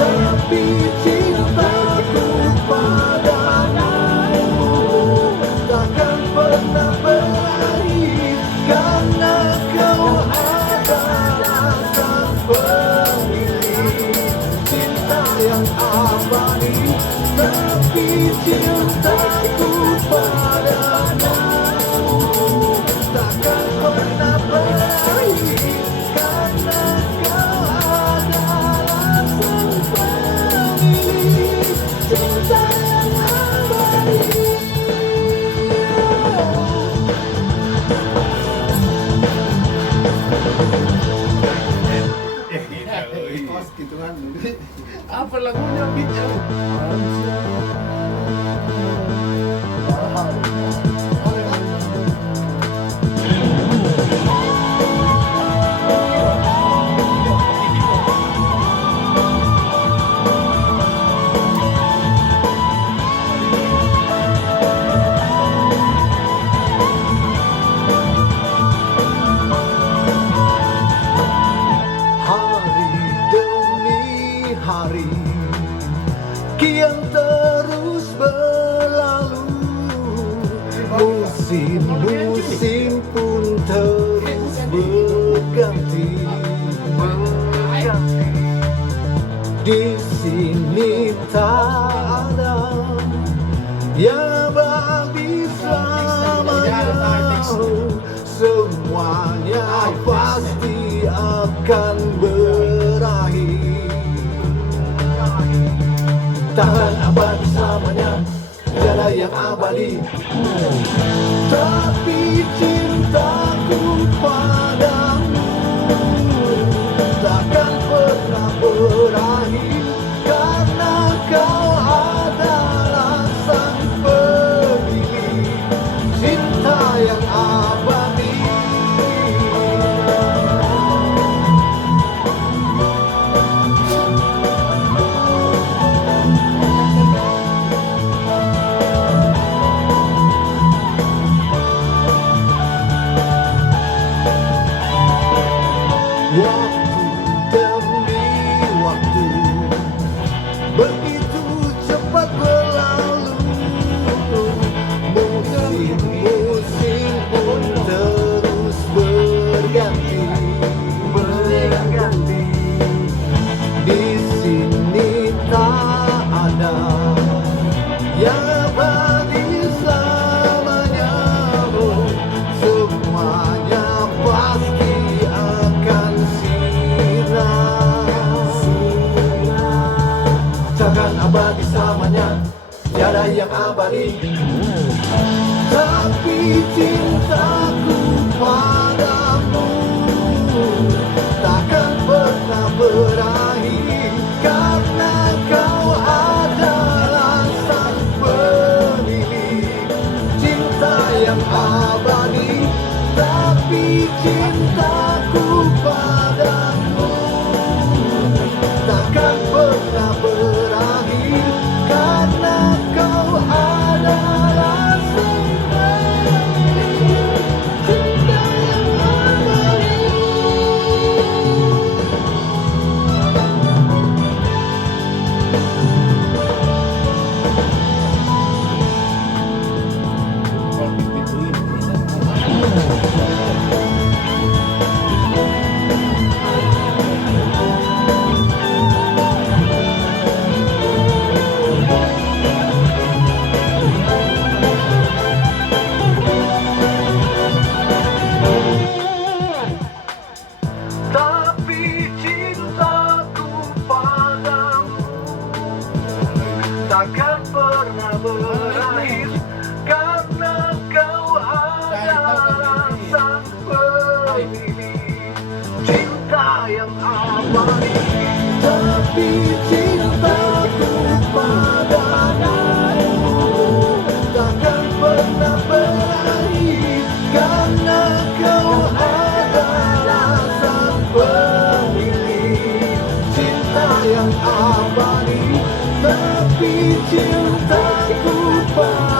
tapi cintaku padamu takkan pernah berakhir, karena kau adalah sang pemilik cinta yang abadi. Tapi cintaku padamu takkan pernah berakhir, karena kau adalah sang pemilik cinta yang abadi. Kos gitu kan. Apa lagunya gitu? Hari demi hari kian terus berlalu, musim-musim pun terus berganti. Di sini tak ada yang abadi selamanya, semuanya pasti akan berakhir. Takkan abadi selamanya, tiada yang abadi. Tapi cintaku padamu takkan pernah berakhir, karena kau adalah sang pemilik cinta yang abadi. Waktu demi waktu begitu cepat berlalu, musim-musim pun terus berganti. Di sini tak ada yang abadi selamanya, semuanya pasti akan sirna. Takkan abadi selamanya, tiada yang abadi. Tapi cintaku padamu takkan pernah berakhir, karena kau adalah sang pemilik cinta yang abadi. Tapi cintaku padamu takkan pernah berakhir, karena kau adalah sang pemilik cinta yang abadi. Tapi cintaku padamu takkan pernah berakhir, karena kau adalah sang pemilik cinta yang abadi. Tapi cintaku padamu takkan pernah berakhir, karena kau adalah sang pemilik cinta yang abadi. Tapi cintaku padamu